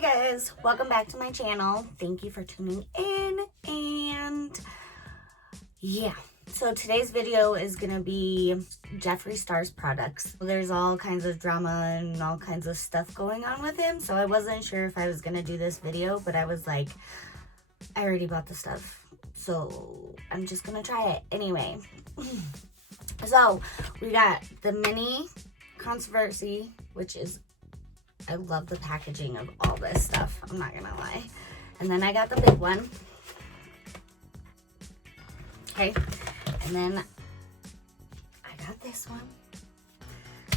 Hi guys, welcome back to my channel. Thank you for tuning in. And yeah, so today's video is gonna be Jeffree Star's products. There's all kinds of drama and all kinds of stuff going on with him, so I wasn't sure if I was gonna do this video, but I was like, I already bought the stuff, so I'm just gonna try it anyway. So we got the mini controversy, which is, I love the packaging of all this stuff, I'm not gonna lie. And then I got the big one. Okay, and then I got this one.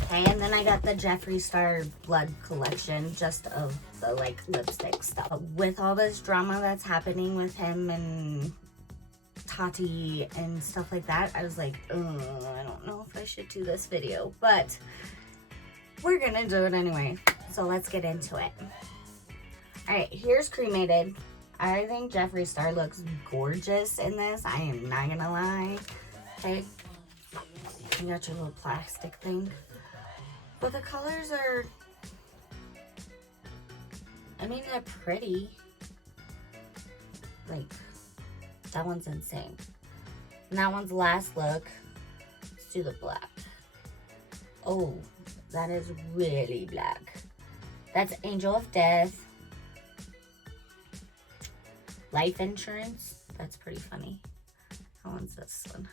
Okay, and then I got the Jeffree Star Blood collection, just of the like lipstick stuff. But with all this drama that's happening with him and Tati and stuff like that, I was like, I don't know if I should do this video, but we're gonna do it anyway. So let's get into it. All right, here's cremated. I think Jeffree Star looks gorgeous in this. I am not gonna lie. Okay, you got your little plastic thing. But the colors are, I mean, they're pretty. Like, that one's insane. And that one's last look. Let's do the black. Oh, that is really black. That's Angel of Death. Life Insurance. That's pretty funny. How one's this one?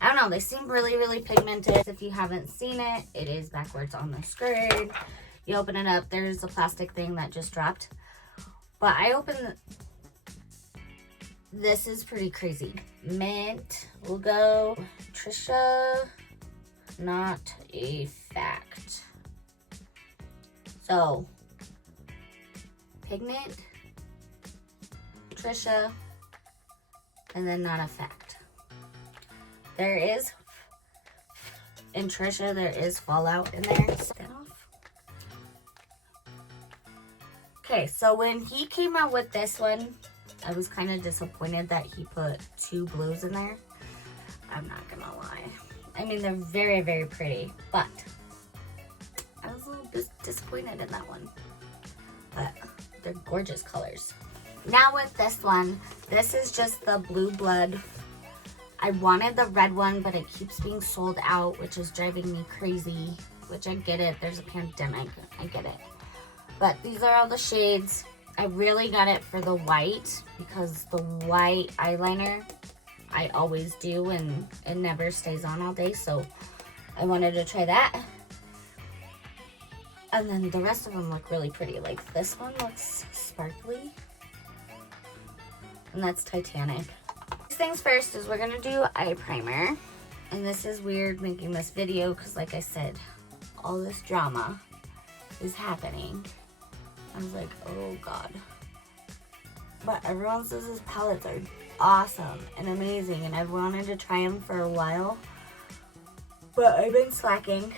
I don't know. They seem really, really pigmented. If you haven't seen it, it is backwards on the screen. You open it up. There's a plastic thing that just dropped. But I opened... This is pretty crazy. Mint. We'll go Trisha. Not a fact. So, Pigment, Trisha, and then not a fact. There is, in Trisha, there is Fallout in there. Take that off. Okay, so when he came out with this one, I was kind of disappointed that he put two blues in there. I'm not gonna lie. I mean, they're very, very pretty, but I was a little disappointed in that one. But they're gorgeous colors. Now with this one, this is just the Blue Blood. I wanted the red one, but it keeps being sold out, which is driving me crazy, which I get it. There's a pandemic, I get it. But these are all the shades. I really got it for the white because the white eyeliner, I always do, and it never stays on all day, so I wanted to try that. And then the rest of them look really pretty. Like this one looks sparkly, and that's Titanic. First things first is we're gonna do eye primer, and this is weird making this video because, like I said, all this drama is happening. I was like, oh god. But everyone says his palettes are awesome and amazing, and I've wanted to try them for a while, but I've been slacking,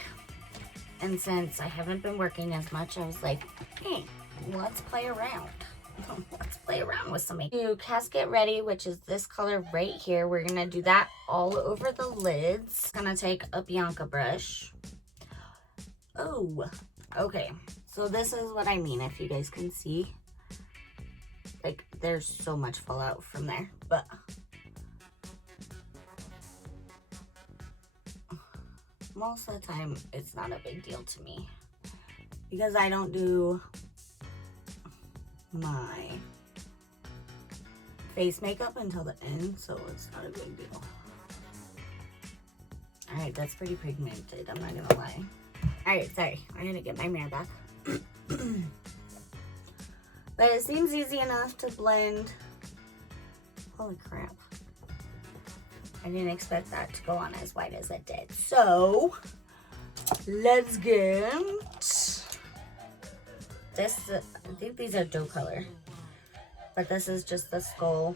and since I haven't been working as much, I was like, hey, let's play around. Let's play around with some makeup. Do Casket Ready, which is this color right here. We're gonna do that all over the lids. Gonna take a Bianca brush. Oh, okay, so this is what I mean, if you guys can see. Like, there's so much fallout from there, but most of the time it's not a big deal to me because I don't do my face makeup until the end, so it's not a big deal. All right, that's pretty pigmented, I'm not gonna lie. All right, sorry, I'm gonna get my mirror back. But it seems easy enough to blend. Holy crap. I didn't expect that to go on as white as it did. So, let's get this. I think these are dough color, but this is just the skull.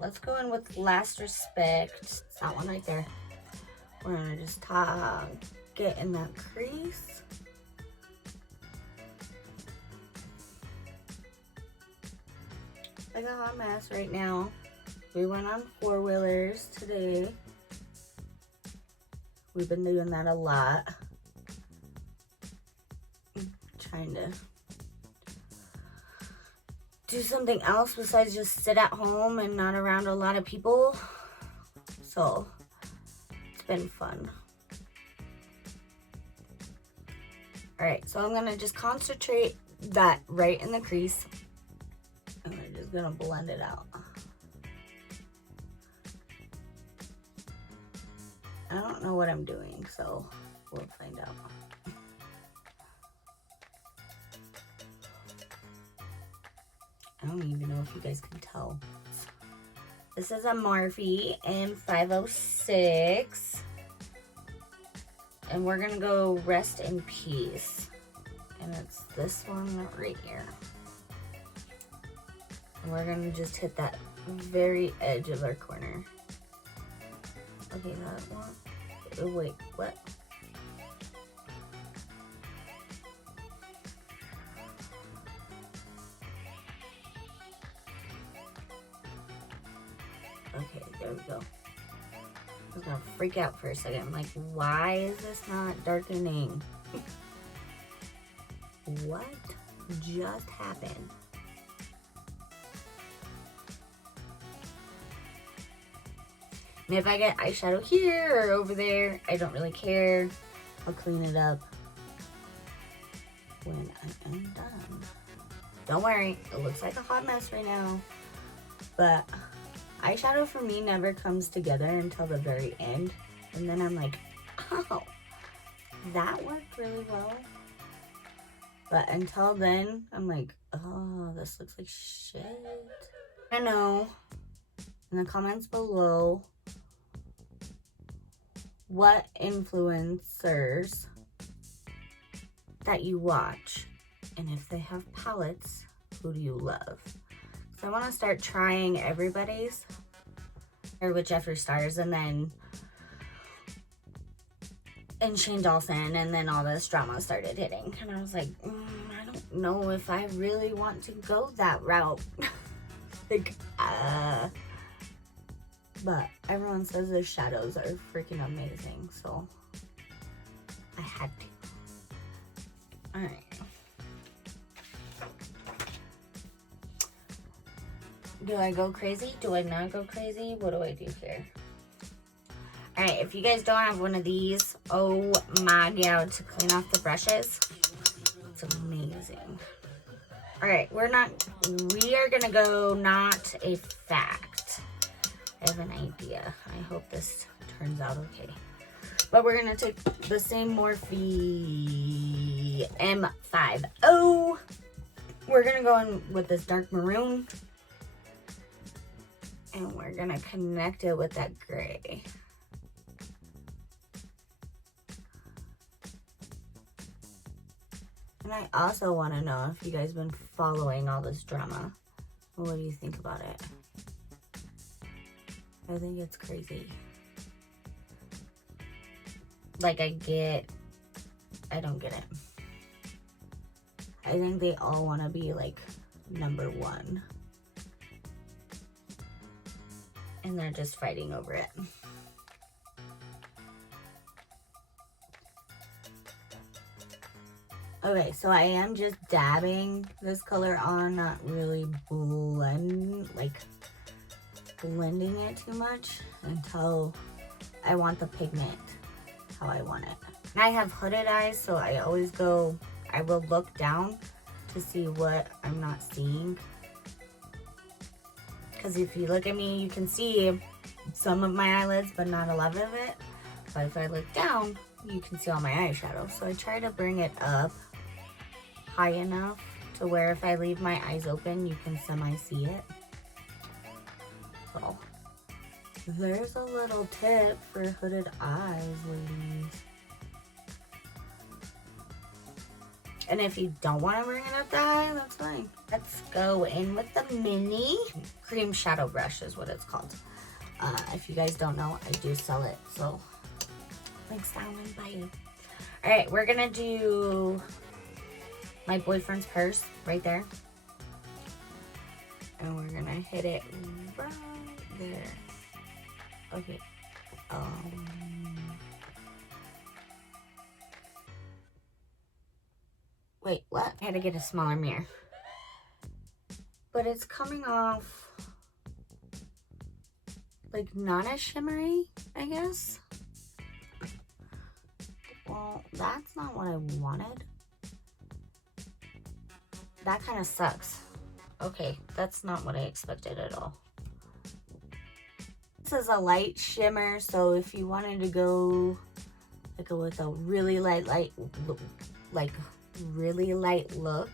Let's go in with Last Respect. It's that one right there. We're gonna just get in that crease. Like a hot mess right now. We went on 4-wheelers today. We've been doing that a lot. I'm trying to do something else besides just sit at home and not around a lot of people. So it's been fun. All right, so I'm gonna just concentrate that right in the crease. And I'm just gonna blend it out. I don't know what I'm doing, so we'll find out. I don't even know if you guys can tell. This is a Morphe in 506. And we're gonna go Rest in Peace. And it's this one right here. And we're gonna just hit that very edge of our corner. Okay, that one. Oh, wait, what? Okay, there we go. I was gonna freak out for a second. I'm like, why is this not darkening? What just happened? And if I get eyeshadow here or over there, I don't really care. I'll clean it up when I am done. Don't worry, it looks like a hot mess right now, but eyeshadow for me never comes together until the very end. And then I'm like, oh, that worked really well. But until then, I'm like, oh, this looks like shit. I know in the comments below what influencers that you watch. And if they have palettes, who do you love? So I want to start trying everybody's, or with JEFFREE Stars, and then Shane Dawson, and then all this drama started hitting. And I was like, I don't know if I really want to go that route. Like, but everyone says their shadows are freaking amazing, so I had to. All right. Do I go crazy? Do I not go crazy? What do I do here? All right, if you guys don't have one of these, oh my God, to clean off the brushes, it's amazing. All right, we are gonna go not a fact. I have an idea. I hope this turns out okay. But we're gonna take the same Morphe M50. We're gonna go in with this dark maroon. And we're gonna connect it with that gray. And I also wanna know if you guys been following all this drama. What do you think about it? I think it's crazy. Like, I don't get it. I think they all wanna be like #1. And they're just fighting over it. Okay, so I am just dabbing this color on, not really blending it too much until I want the pigment how I want it. And I have hooded eyes, so I will look down to see what I'm not seeing. Because if you look at me, you can see some of my eyelids, but not a lot of it. But if I look down, you can see all my eyeshadow. So I try to bring it up high enough to where if I leave my eyes open, you can semi-see it. So there's a little tip for hooded eyes, ladies. And if you don't want to bring it up that high, that's fine. Let's go in with the mini cream shadow brush is what it's called. If you guys don't know, I do sell it. So links down in bio. All right, we're gonna do my boyfriend's purse right there. And we're gonna hit it right there. Okay. Wait, what? I had to get a smaller mirror. but it's coming off like not as shimmery, I guess. Well, that's not what I wanted. That kind of sucks. Okay, that's not what I expected at all. This is a light shimmer, so if you wanted to go like with a really light look,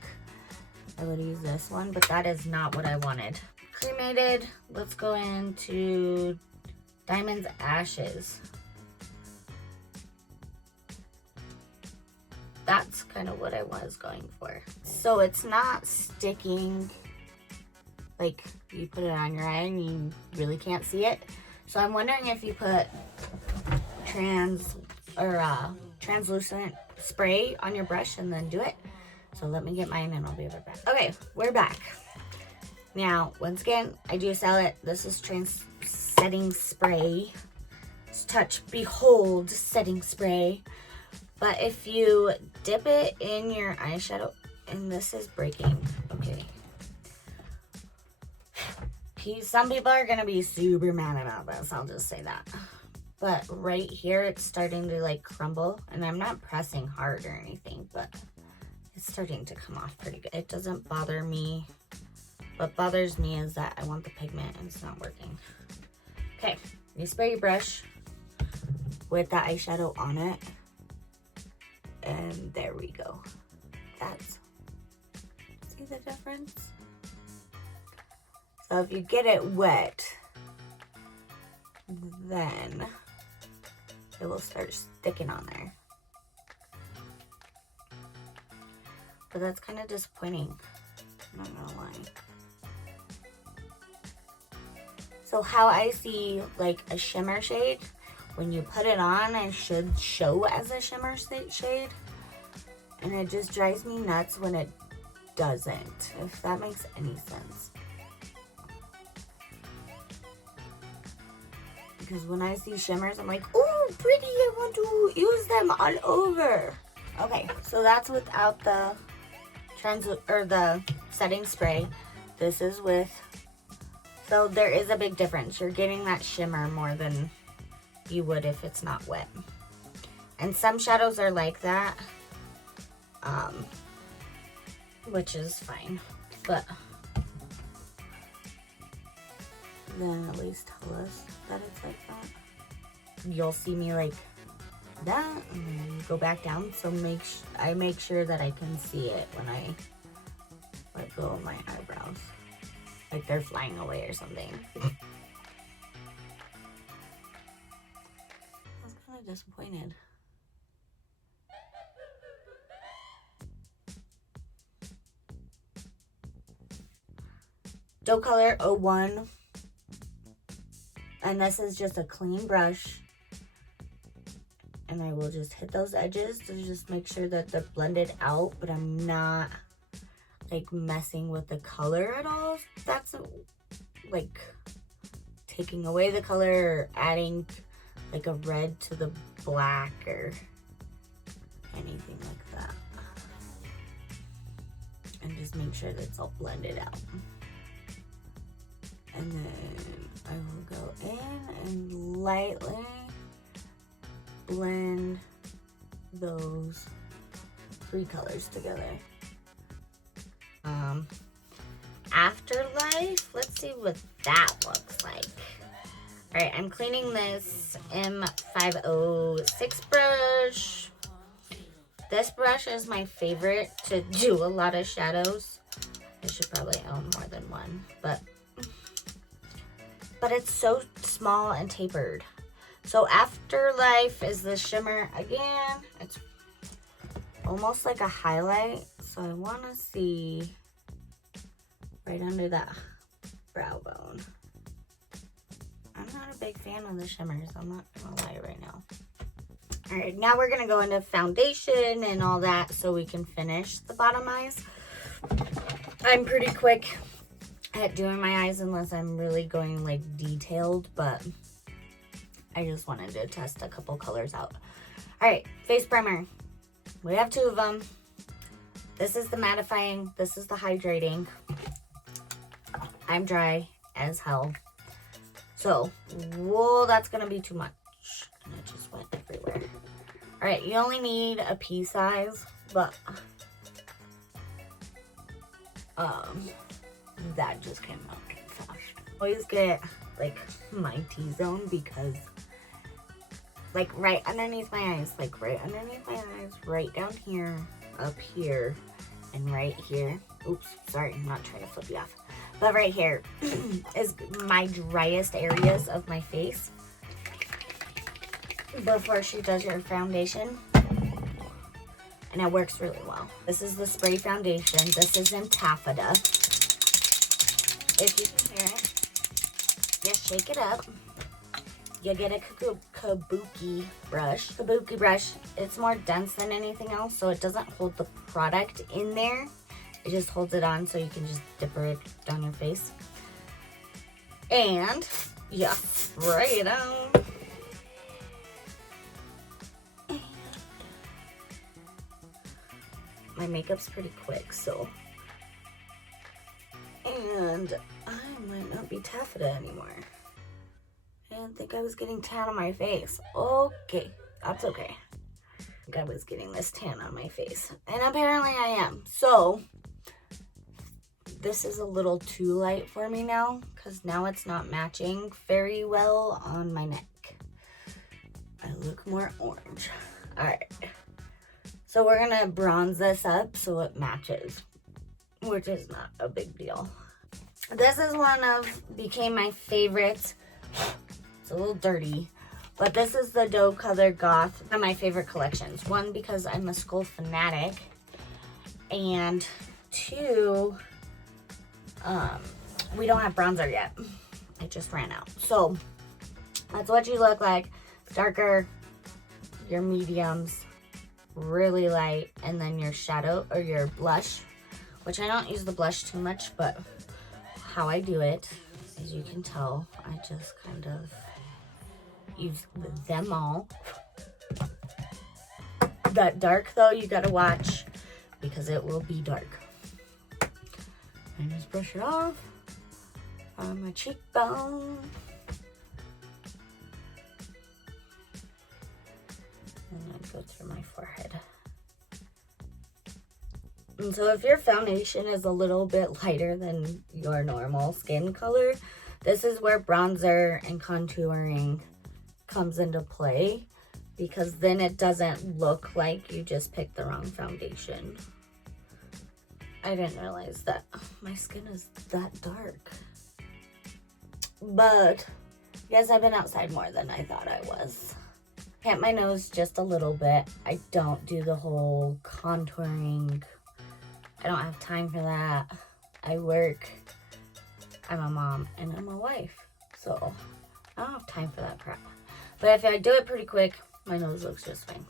I would use this one, but that is not what I wanted. Cremated, let's go into Diamond's Ashes. That's kind of what I was going for. So it's not sticking, like you put it on your eye and you really can't see it. So I'm wondering if you put translucent spray on your brush and then do it. So let me get mine and I'll be right back. Okay, we're back. Now, once again, I do sell it. This is setting spray. It's Touch Behold setting spray. But if you dip it in your eyeshadow, and this is breaking, okay. Some people are gonna be super mad about this, I'll just say that. But right here, it's starting to like crumble, and I'm not pressing hard or anything, but it's starting to come off pretty good. It doesn't bother me. What bothers me is that I want the pigment and it's not working. Okay, you spray your brush with the eyeshadow on it. And there we go. See the difference? So if you get it wet, then it will start sticking on there. But that's kind of disappointing, I'm not gonna lie. So how I see like a shimmer shade, when you put it on, it should show as a shimmer shade. And it just drives me nuts when it doesn't, if that makes any sense. Because when I see shimmers, I'm like, oh, pretty, I want to use them all over. Okay, so that's without the the setting spray. This is with, so there is a big difference. You're getting that shimmer more than you would if it's not wet. And some shadows are like that, which is fine, but then at least tell us that it's like that. You'll see me like that and then go back down, so I make sure that I can see it when I let go of my eyebrows, like they're flying away or something. I was kind of disappointed. Doe Color 01. And this is just a clean brush. And I will just hit those edges to just make sure that they're blended out, but I'm not like messing with the color at all. That's like taking away the color or adding like a red to the black or anything like that. And just make sure that it's all blended out. And then I will go in and lightly blend those three colors together. Afterlife, let's see what that looks like. All right, I'm cleaning this M506 brush. This brush is my favorite to do a lot of shadows. I should probably own more than one, but it's so small and tapered. So Afterlife is the shimmer again. It's almost like a highlight. So I want to see right under that brow bone. I'm not a big fan of the shimmers, I'm not gonna lie right now. All right, now we're gonna go into foundation and all that so we can finish the bottom eyes. I'm pretty quick at doing my eyes unless I'm really going like detailed, but I just wanted to test a couple colors out. All right, face primer. We have two of them. This is the mattifying, this is the hydrating. I'm dry as hell. So, whoa, that's gonna be too much. And it just went everywhere. All right, you only need a pea size, but that just came out fast. Always get like my T-zone because like right underneath my eyes, like right underneath my eyes, right down here, up here, and right here. Oops, sorry, I'm not trying to flip you off. But right here is my driest areas of my face before she does your foundation. And it works really well. This is the spray foundation. This is in taffeta. If you can hear it, just shake it up. You get a kabuki brush. Kabuki brush, it's more dense than anything else, so it doesn't hold the product in there. It just holds it on so you can just dip it down your face. And, yeah, spray it on. My makeup's pretty quick, so. And I might not be taffeta anymore. I didn't think I was getting tan on my face. Okay, that's okay. I think I was getting this tan on my face. And apparently I am. So, this is a little too light for me now, because now it's not matching very well on my neck. I look more orange. All right. So we're gonna bronze this up so it matches, which is not a big deal. This is became my favorite. It's a little dirty, but this is the Doe Color Goth, one of my favorite collections. One, because I'm a skull fanatic, and two, we don't have bronzer yet. It just ran out. So that's what you look like. Darker, your mediums, really light, and then your shadow or your blush, which I don't use the blush too much, but how I do it, as you can tell, I just kind of use them all. That dark though, you gotta watch because it will be dark. And just brush it off on my cheekbone. And then go through my forehead. And so if your foundation is a little bit lighter than your normal skin color, this is where bronzer and contouring comes into play, because then it doesn't look like you just picked the wrong foundation. I didn't realize that my skin is that dark. But yes, I've been outside more than I thought I was. Paint my nose just a little bit. I don't do the whole contouring. I don't have time for that. I work. I'm a mom and I'm a wife. So I don't have time for that crap. But if I do it pretty quick, my nose looks just fine.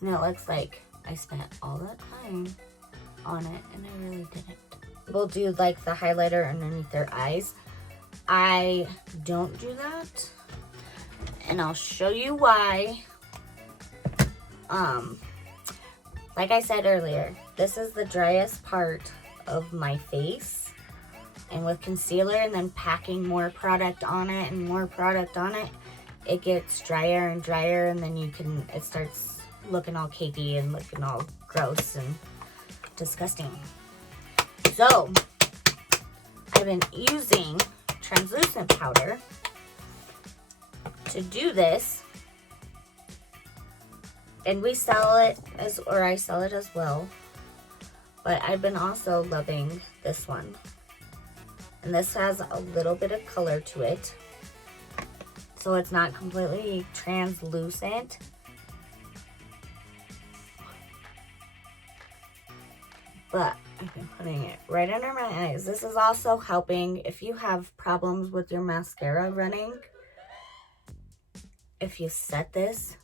And it looks like I spent all that time on it and I really didn't. People do like the highlighter underneath their eyes. I don't do that. And I'll show you why. Like I said earlier, this is the driest part of my face. And with concealer and then packing more product on it and more product on it, it gets drier and drier, and then it starts looking all cakey and looking all gross and disgusting. So, I've been using translucent powder to do this. And we sell it or I sell it as well. But I've been also loving this one. And this has a little bit of color to it. So it's not completely translucent. But I've been putting it right under my eyes. This is also helping if you have problems with your mascara running. If you set this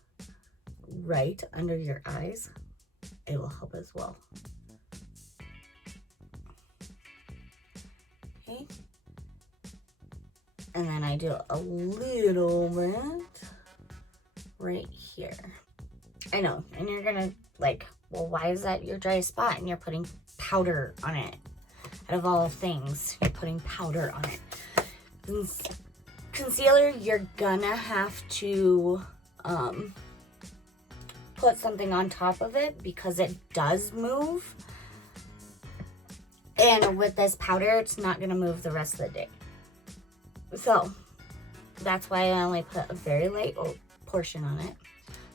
right under your eyes, it will help as well. Okay. And then I do a little bit right here. I know, and you're gonna like, well, why is that your dry spot and you're putting powder on it? out of all things, you're putting powder on it. Concealer, you're gonna have to put something on top of it because it does move. And with this powder, it's not gonna move the rest of the day. So that's why I only put a very light portion on it.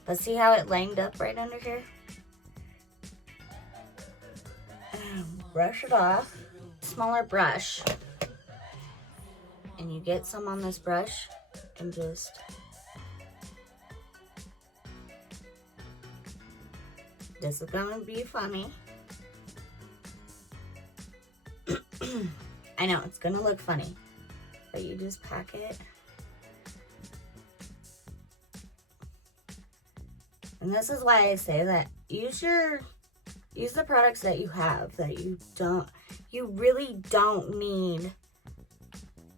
But see how it lined up right under here? And brush it off. Smaller brush. And you get some on this brush and just this is gonna be funny. I know, it's gonna look funny, but you just pack it. And this is why I say that use the products that you have, that you really don't need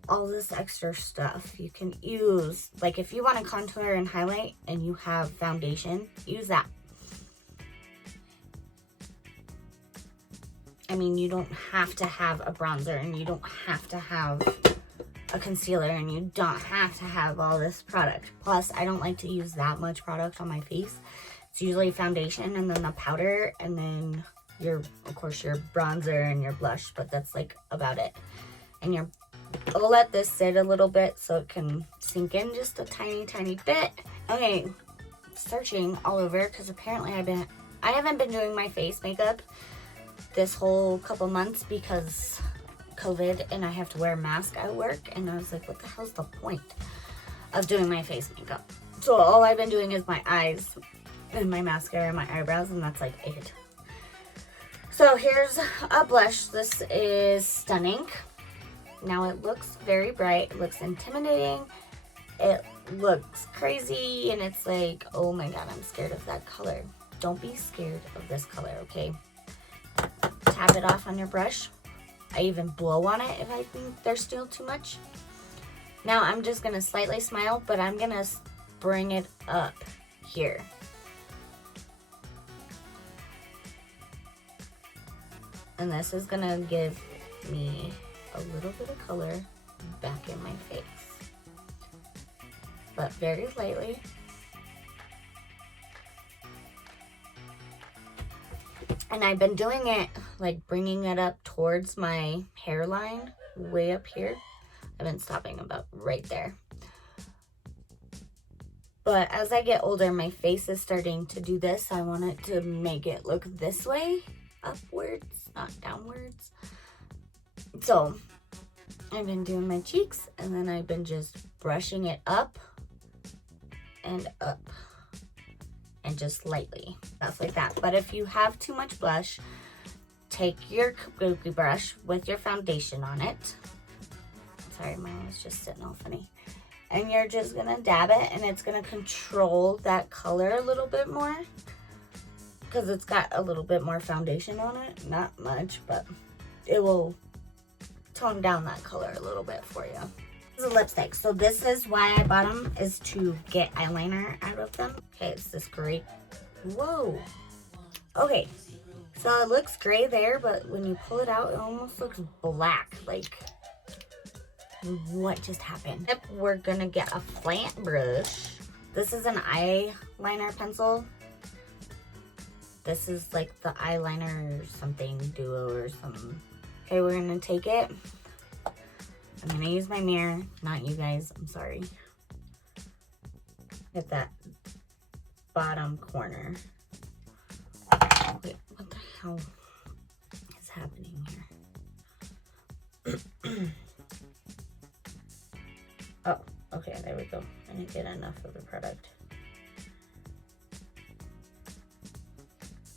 all this extra stuff. You can use, like if you want to contour and highlight and you have foundation, use that. I mean, you don't have to have a bronzer and you don't have to have a concealer and you don't have to have all this product. Plus, I don't like to use that much product on my face. It's usually foundation and then the powder and then of course your bronzer and your blush, but that's like about it. And I'll let this sit a little bit so it can sink in just a tiny bit. Okay, searching all over because apparently I haven't been doing my face makeup this whole couple months because COVID and I have to wear a mask at work, and I was like, what the hell's the point of doing my face makeup? So all I've been doing is my eyes and my mascara and my eyebrows, and that's like it. So here's a blush. This is Stunning. Now it looks very bright, it looks intimidating, it looks crazy, and it's like, oh my god, I'm scared of that color. Don't be scared of this color, okay? Tap it off on your brush. I even blow on it if I think there's still too much. Now I'm just gonna slightly smile, but I'm gonna bring it up here. And this is gonna give me a little bit of color back in my face, but very lightly. And I've been doing it like bringing it up towards my hairline, way up here. I've been stopping about right there. But as I get older, my face is starting to do this. I want it to make it look this way, upwards, not downwards. So I've been doing my cheeks and then I've been just brushing it up and up and just lightly, stuff like that. But if you have too much blush, take your kabuki brush with your foundation on it. Sorry, mine was just sitting all funny. And you're just gonna dab it and it's gonna control that color a little bit more because it's got a little bit more foundation on it. Not much, but it will tone down that color a little bit for you. This is a lipstick. So this is why I bought them, is to get eyeliner out of them. Okay, it's this gray. Whoa. Okay, so it looks gray there, but when you pull it out, it almost looks black. Like, what just happened? Yep, we're gonna get a flat brush. This is an eyeliner pencil. This is like the eyeliner something duo or something. Okay, we're gonna take it. I'm gonna use my mirror, not you guys, I'm sorry. Hit that bottom corner. Wait, what the hell is happening here? Oh, okay, there we go. I didn't get enough of the product.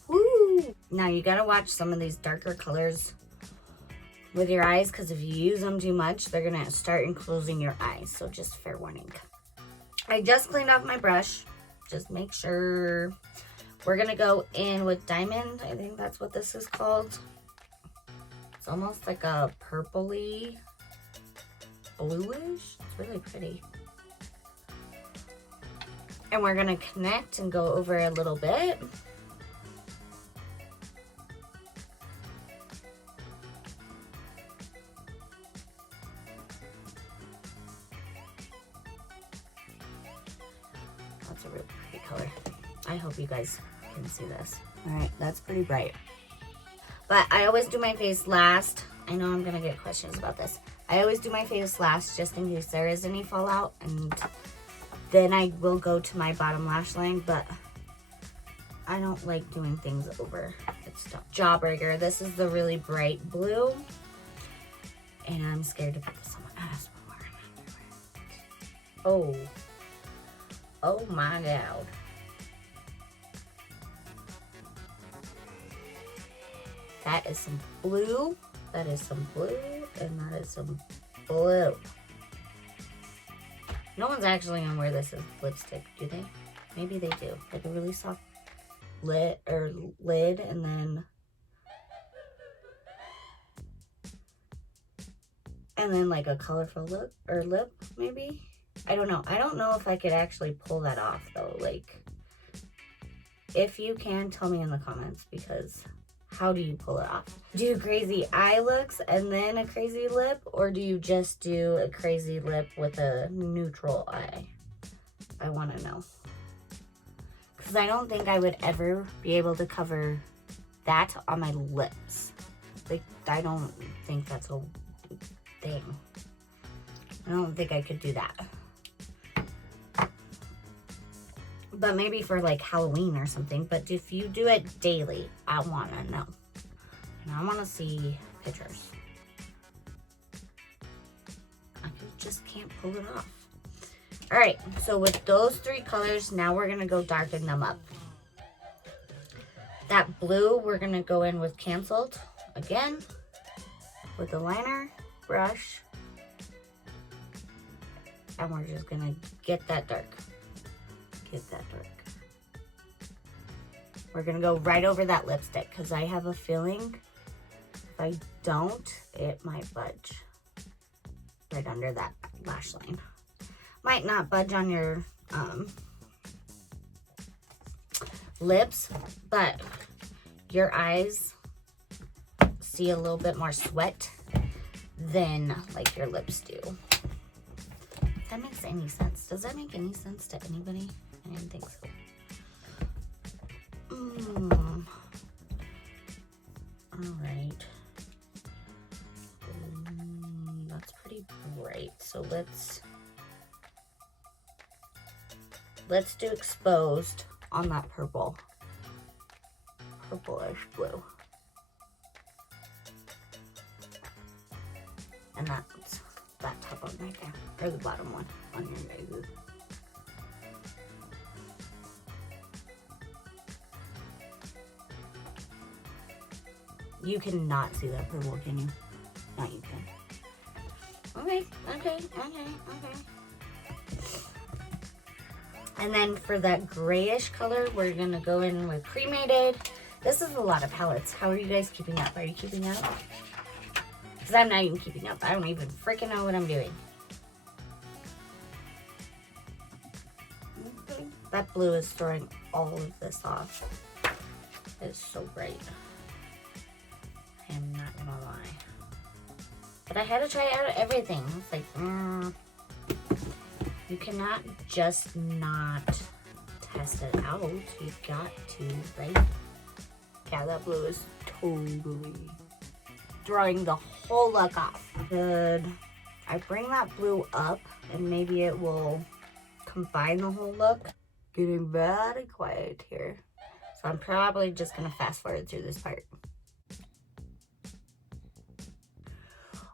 Woo! Now you gotta watch some of these darker colors with your eyes, because if you use them too much, they're gonna start enclosing your eyes. So just fair warning. I just cleaned off my brush. Just make sure. We're gonna go in with Diamond. I think that's what this is called. It's almost like a purpley bluish. It's really pretty. And we're gonna connect and go over a little bit. That's a really pretty color. I hope you guys can see this. All right, that's pretty bright. But I always do my face last. I know I'm gonna get questions about this. I always do my face last just in case there is any fallout, and then I will go to my bottom lash line, but I don't like doing things over. It's Jawbreaker. This is the really bright blue, and I'm scared to put this on my ass before. Oh my God. That is some blue, that is some blue, and that is some blue. No one's actually gonna wear this as lipstick, do they? Maybe they do. Like a really soft lid, and then like a colorful look or lip, maybe. I don't know. I don't know if I could actually pull that off though. Like, if you can, tell me in the comments, because how do you pull it off? Do you crazy eye looks and then a crazy lip, or do you just do a crazy lip with a neutral eye? I want to know. Because I don't think I would ever be able to cover that on my lips. Like, I don't think that's a thing. I don't think I could do that. But maybe for like Halloween or something. But if you do it daily, I want to know. And I want to see pictures. I just can't pull it off. All right, so with those three colors, now we're going to go darken them up. That blue, we're going to go in with Canceled again with the liner brush. And we're just going to get that dark. Get that dark. We're gonna go right over that lipstick because I have a feeling if I don't, it might budge right under that lash line. Might not budge on your lips, but your eyes see a little bit more sweat than like your lips do. If that makes any sense. Does that make any sense to anybody? I didn't think so. All right. That's pretty bright. So let's do Exposed on that purple. Purplish blue. And that's that top one right there. Or the bottom one on your nose. You cannot see that purple, can you? No, you can. Okay. And then for that grayish color, we're gonna go in with Cremated. This is a lot of palettes. How are you guys keeping up? Are you keeping up? Because I'm not even keeping up. I don't even freaking know what I'm doing. Okay. That blue is throwing all of this off. It's so bright. I am not gonna lie. But I had to try out everything. It's like, you cannot just not test it out. You've got to, right? Yeah, that blue is totally throwing the whole look off. Good. I bring that blue up and maybe it will combine the whole look. Getting very quiet here. So I'm probably just gonna fast forward through this part.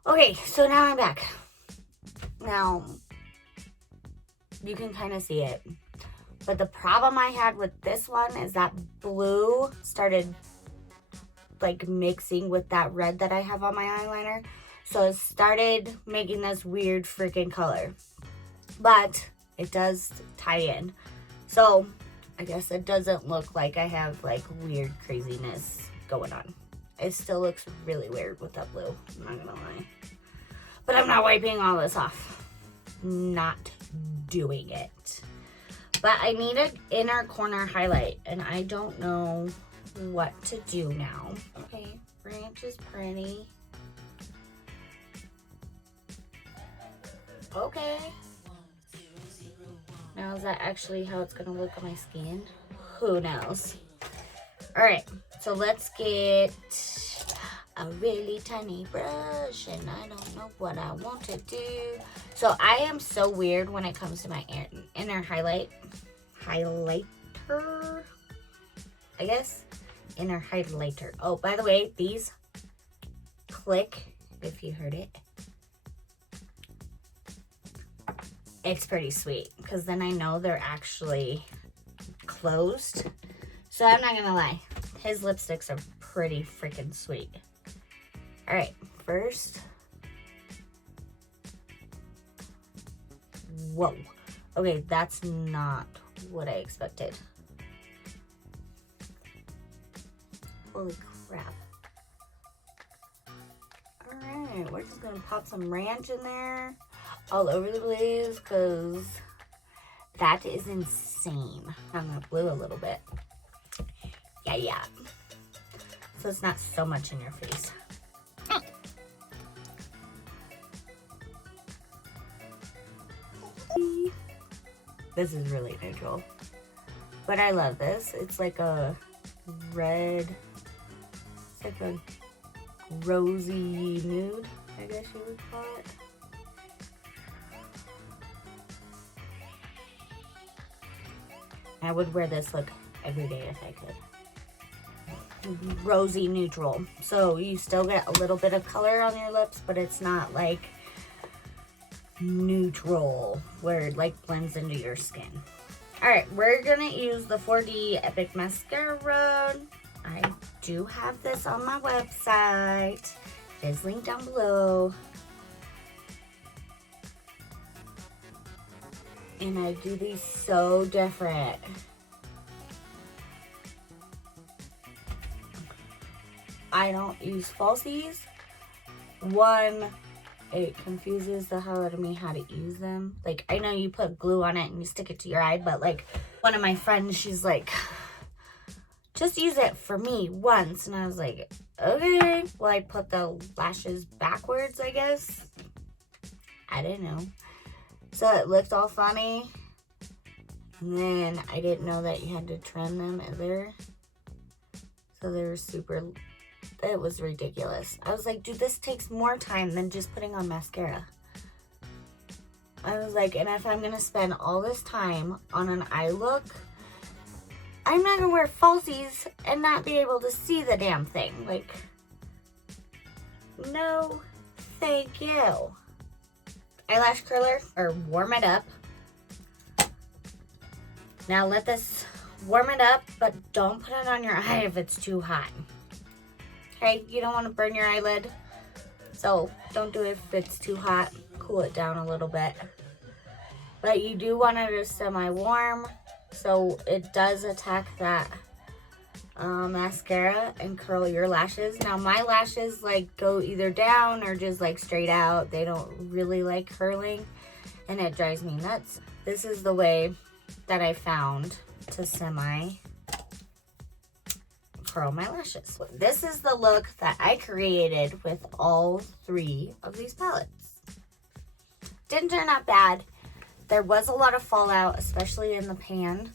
Okay, so now I'm back. Now, you can kind of see it. But the problem I had with this one is that blue started like mixing with that red that I have on my eyeliner. So it started making this weird freaking color. But it does tie in. So I guess it doesn't look like I have like weird craziness going on. It still looks really weird with that blue, I'm not gonna lie. But I'm not wiping all this off. Not doing it. But I need an inner corner highlight, and I don't know what to do now. Okay, Branch is pretty. Okay. Now Now, is that actually how it's gonna look on my skin? Who knows? All right, so let's get a really tiny brush, and I don't know what I want to do. So I am so weird when it comes to my inner highlighter, I guess. Inner highlighter. Oh, by the way, these click, if you heard it. It's pretty sweet, because then I know they're actually closed. So I'm not gonna lie, his lipsticks are pretty freaking sweet. All right, first. Whoa. Okay, that's not what I expected. Holy crap. All right, we're just gonna pop some ranch in there all over the place, because that is insane. I'm gonna blue a little bit. Yeah. So it's not so much in your face. This is really neutral, but I love this. It's like a red, it's like a rosy nude, I guess you would call it. I would wear this look every day if I could. Rosy neutral. So you still get a little bit of color on your lips, but it's not like neutral where it like blends into your skin. All right, we're gonna use the 4D Epic Mascara. I do have this on my website. It is linked down below. And I do these so different. I don't use falsies. One, it confuses the hell out of me how to use them. Like, I know you put glue on it and you stick it to your eye, but like one of my friends, she's like, just use it for me once. And I was like, okay. Well, I put the lashes backwards, I guess. I didn't know. So it looked all funny. And then I didn't know that you had to trim them either. So they were super, it was ridiculous. I was like, dude, this takes more time than just putting on mascara. I was like, and if I'm gonna spend all this time on an eye look, I'm not gonna wear falsies and not be able to see the damn thing. Like, no, thank you. Eyelash curler, or warm it up. Now let this warm it up, but don't put it on your eye if it's too hot. Okay, you don't want to burn your eyelid, so don't do it if it's too hot. Cool it down a little bit. But you do want it to semi-warm, so it does attack that mascara and curl your lashes. Now my lashes like go either down or just like straight out. They don't really like curling, and it drives me nuts. This is the way that I found to semi curl my lashes. This is the look that I created with all 3 of these palettes. Didn't turn out bad. There was a lot of fallout, especially in the pan.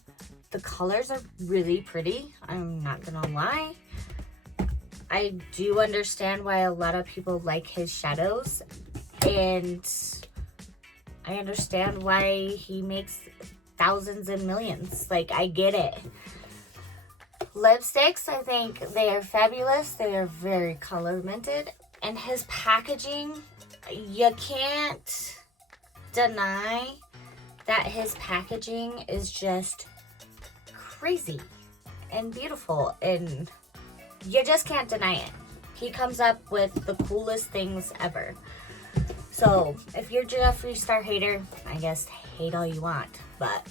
The colors are really pretty, I'm not gonna lie. I do understand why a lot of people like his shadows, and I understand why he makes thousands and millions. Like, I get it. Lipsticks, I think they are fabulous. They are very color minted. And his packaging, you can't deny that his packaging is just crazy and beautiful, and you just can't deny it. He comes up with the coolest things ever. So if you're a Jeffree Star hater, I guess hate all you want, but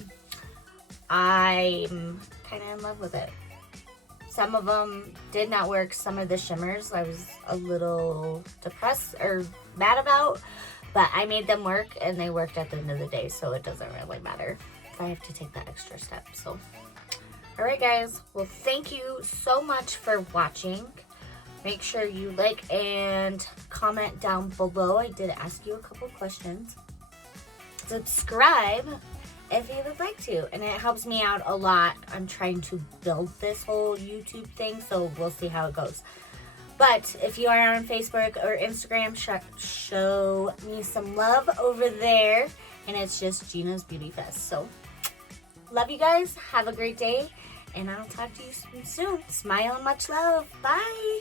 I'm kind of in love with it. Some of them did not work. Some of the shimmers I was a little depressed or mad about, but I made them work, and they worked at the end of the day, so it doesn't really matter if I have to take that extra step. So all right, guys. Well, thank you so much for watching. Make sure you like and comment down below. I did ask you a couple questions. Subscribe if you would like to. And it helps me out a lot. I'm trying to build this whole YouTube thing, so we'll see how it goes. But if you are on Facebook or Instagram, show me some love over there. And it's just Gina's Beauty Fest. So, love you guys. Have a great day. And I'll talk to you soon. Smile and much love. Bye.